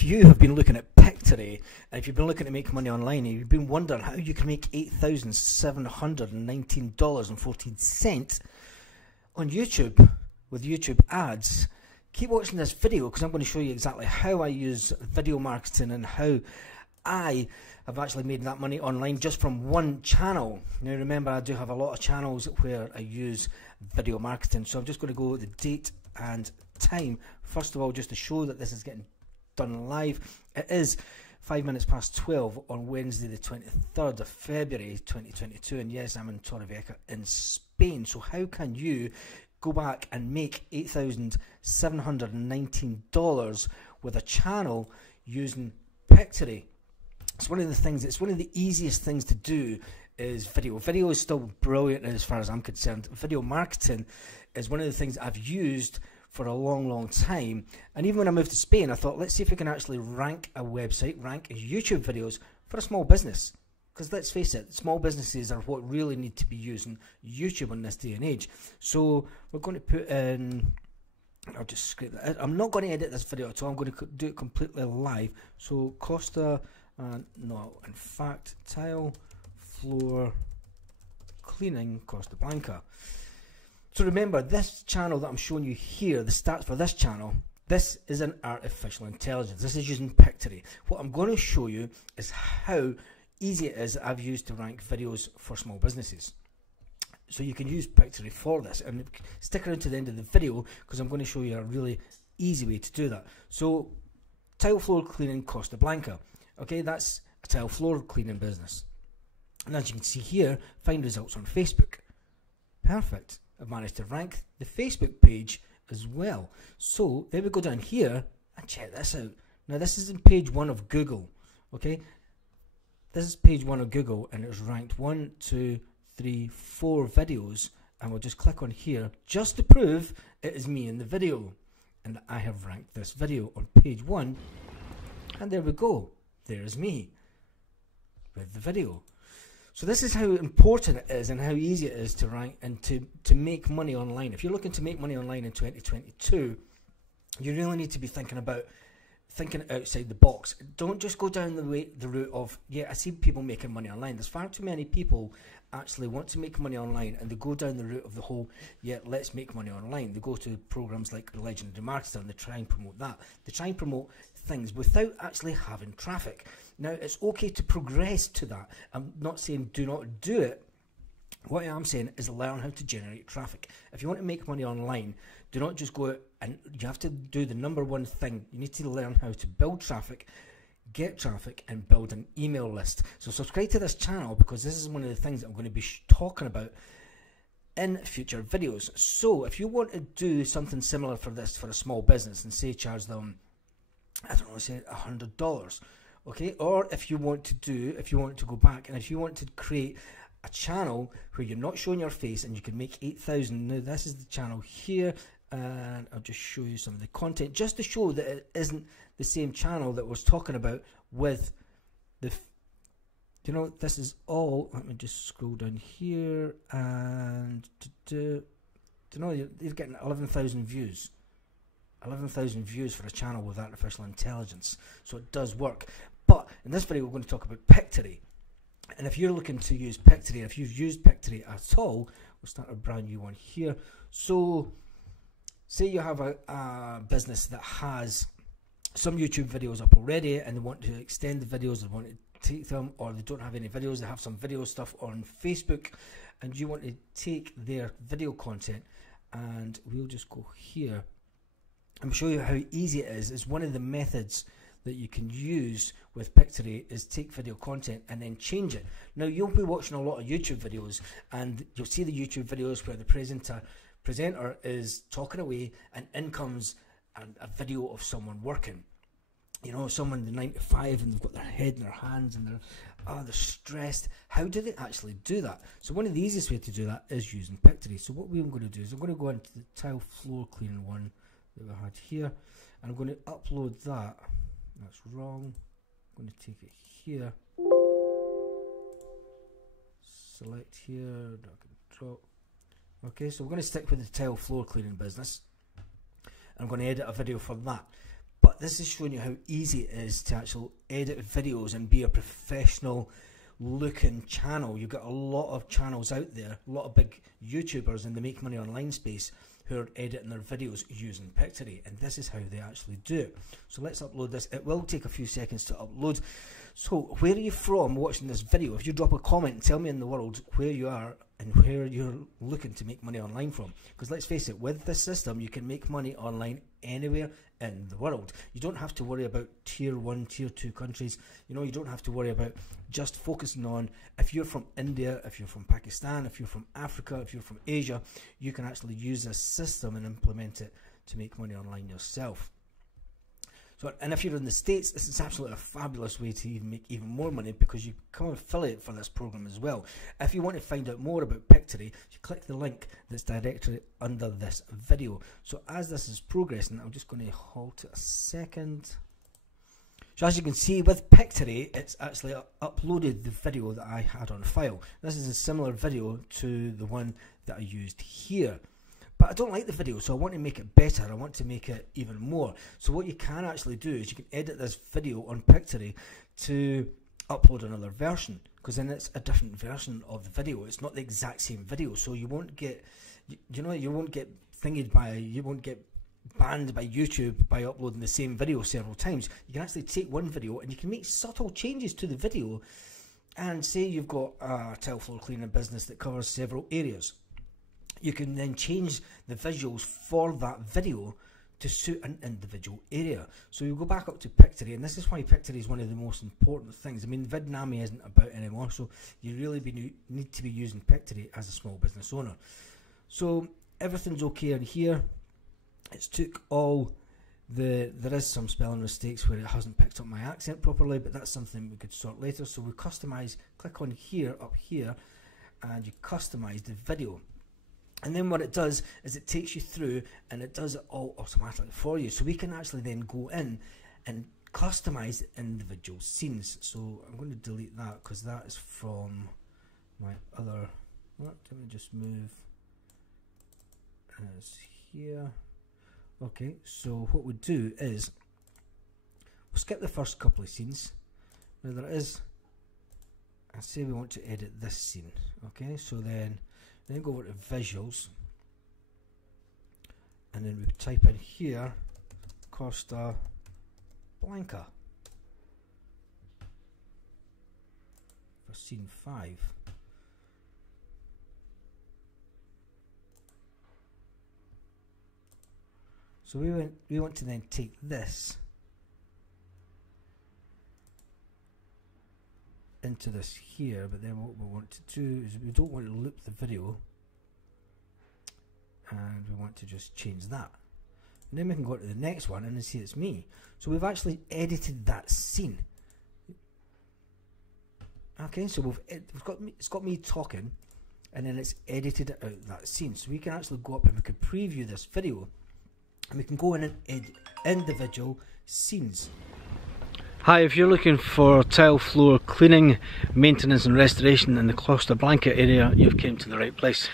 if you have been looking at Pictory, and if you've been looking to make money online, and you've been wondering how you can make $8,719.14 on YouTube with YouTube ads, keep watching this video because I'm going to show you exactly how I use video marketing and how I have actually made that money online just from one channel. Now remember, I do have a lot of channels where I use video marketing, so I'm just going to go the date and time first of all, just to show that this is getting done live. It is 5 minutes past 12 on Wednesday the 23rd of February 2022, and yes, I'm in Torrevieja in Spain. So how can you go back and make $8,719 with a channel using Pictory? It's one of the things, it's one of the easiest things to do is video. Video is still brilliant as far as I'm concerned. Video marketing is one of the things I've used for a long time. And even when I moved to Spain, I thought, let's see if we can actually rank a website, rank YouTube videos for a small business. Because let's face it, small businesses are what really need to be using YouTube in this day and age. So we're going to put in, I'll just scrape that. I'm not going to edit this video at all. I'm going to do it completely live. So Costa, no, in fact, tile floor cleaning Costa Blanca. So remember, this channel that I'm showing you here, the stats for this channel, this is an artificial intelligence. This is using Pictory. What I'm going to show you is how easy it is that I've used to rank videos for small businesses. So you can use Pictory for this, and stick around to the end of the video because I'm going to show you a really easy way to do that. So tile floor cleaning Costa Blanca. Okay, that's a tile floor cleaning business. And as you can see here, find results on Facebook. Perfect. I've managed to rank the Facebook page as well. So then we go down here and check this out. Now this is in page 1 of Google. Okay, this is page 1 of Google, and it's ranked 1, 2, 3, 4 videos, and we'll just click on here just to prove it is me in the video, and I have ranked this video on page 1, and there we go. There's me with the video. So this is how important it is and how easy it is to rank and to make money online. If you're looking to make money online in 2022, you really need to be thinking outside the box. Don't just go down the route of, yeah, I see people making money online. There's far too many people actually want to make money online, and they go down the route of the whole, yeah, let's make money online. They go to programs like the Legendary Marketer and they try and promote that. They try and promote things without actually having traffic. Now, it's okay to progress to that. I'm not saying do not do it. What I am saying is learn how to generate traffic. If you want to make money online, do not just go out, and you have to do the number one thing. You need to learn how to build traffic, get traffic, and build an email list. So subscribe to this channel because this is one of the things that I'm going to be talking about in future videos. So if you want to do something similar for this for a small business and say charge them, I don't know, say $100, okay? Or if you want to go back and if you want to create a channel where you're not showing your face and you can make 8,000. Now this is the channel here, and I'll just show you some of the content just to show that it isn't the same channel that was talking about with the, you know, this is all, let me just scroll down here, and you know, you're getting 11,000 views. 11,000 views for a channel with artificial intelligence. So it does work. But in this video we're going to talk about Pictory. And if you're looking to use Pictory, if you've used Pictory at all, we'll start a brand new one here. So say you have a business that has some YouTube videos up already and they want to extend the videos, they want to take them, or they don't have any videos, they have some video stuff on Facebook, and you want to take their video content, and we'll just go here and show you how easy it is. It's one of the methods that you can use with Pictory is take video content and then change it. Now you'll be watching a lot of YouTube videos, and you'll see the YouTube videos where the presenter is talking away, and in comes a video of someone working. You know, someone in the 9 to 5, and they've got their head in their hands and they're stressed. How do they actually do that? So one of the easiest ways to do that is using Pictory. So what we're going to do is I'm going to go into the tile floor cleaning one that we had here, and I'm going to upload that. That's wrong. I'm going to take it here, select here, drag and drop. Okay, so we're going to stick with the tile floor cleaning business. I'm going to edit a video for that. But But this is showing you how easy it is to actually edit videos and be a professional looking channel. You've got a lot of channels out there, a lot of big YouTubers in the make money online space who are editing their videos using Pictory, and this is how they actually do it. So let's upload this. It will take a few seconds to upload. So where are you from watching this video? If you drop a comment and tell me in the world where you are and where you're looking to make money online from, because let's face it, with this system you can make money online anywhere in the world. You don't have to worry about tier 1, tier 2 countries. You know, you don't have to worry about just focusing on, if you're from India, if you're from Pakistan, if you're from Africa, if you're from Asia, you can actually use this system and implement it to make money online yourself. So, and if you're in the States, this is absolutely a fabulous way to make even more money, because you become an affiliate for this program as well. If you want to find out more about Pictory, you click the link that's directly under this video. So as this is progressing, I'm just going to halt it a second. So as you can see with Pictory, it's actually uploaded the video that I had on file. This is a similar video to the one that I used here. But I don't like the video, so I want to make it better. I want to make it even more. So what you can actually do is you can edit this video on Pictory to upload another version, because then it's a different version of the video. It's not the exact same video, so you won't get, you won't get you won't get banned by YouTube by uploading the same video several times. You can actually take one video and you can make subtle changes to the video. And say you've got a tile floor cleaning business that covers several areas. You can then change the visuals for that video to suit an individual area. So you go back up to Pictory, and this is why Pictory is one of the most important things. I mean, VidNami isn't about anymore, so you really need to be using Pictory as a small business owner. So everything's okay in here. It's took all there is some spelling mistakes where it hasn't picked up my accent properly, but that's something we could sort later. So we customize, click on here, up here, and you customize the video. And then what it does is it takes you through and it does it all automatically for you. So we can actually then go in and customize individual scenes. So I'm going to delete that because that is from my other, let me just move as here. Okay, so what we do is we'll skip the first couple of scenes. Now there is, I say we want to edit this scene. Okay, so then go over to visuals, and then we type in here Costa Blanca for scene 5. So we want to then take this into this here, but then what we want to do is we don't want to loop the video, and we want to just change that, and then we can go to the next one and then see it's me. So we've actually edited that scene. Okay, so it's got me talking, and then it's edited out that scene. So we can actually go up and we can preview this video, and we can go in and edit individual scenes. Hi, if you're looking for tile floor cleaning, maintenance and restoration in the Costa Blanca area, you've came to the right place.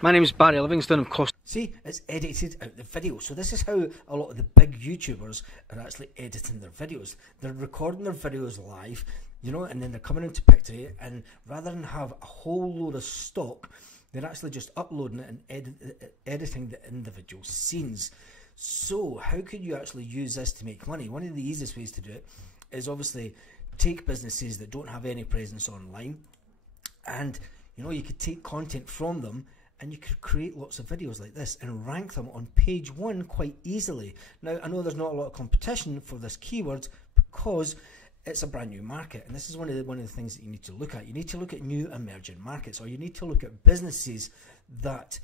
My name is Barry Livingston of Costa. See, it's edited out the video. So this is how a lot of the big YouTubers are actually editing their videos. They're recording their videos live, you know, and then they're coming into Pictory, and rather than have a whole load of stock, they're actually just uploading it and editing the individual scenes. So how could you actually use this to make money? One of the easiest ways to do it is obviously take businesses that don't have any presence online, and you know, you could take content from them and you could create lots of videos like this and rank them on page 1 quite easily. Now I know there's not a lot of competition for this keyword because it's a brand new market, and this is one of the things that you need to look at. You need to look at new emerging markets, or you need to look at businesses that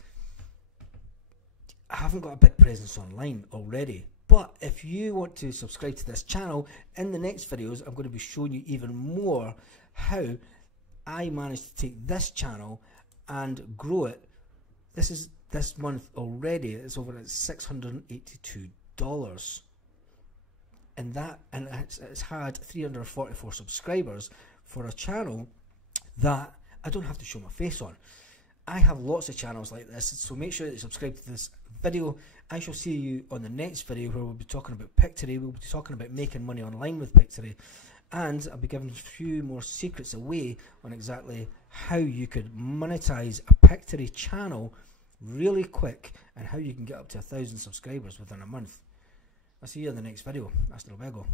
haven't got a big presence online already. But if you want to subscribe to this channel, in the next videos I'm going to be showing you even more how I managed to take this channel and grow it. This month already it's over at $682, and it's had 344 subscribers for a channel that I don't have to show my face on. I have lots of channels like this, so make sure that you subscribe to this video I shall see you on the next video where we'll be talking about Pictory. We'll be talking about making money online with Pictory, and I'll be giving a few more secrets away on exactly how you could monetize a Pictory channel really quick and how you can get up to 1,000 subscribers within a month. I'll see you in the next video. Hasta luego.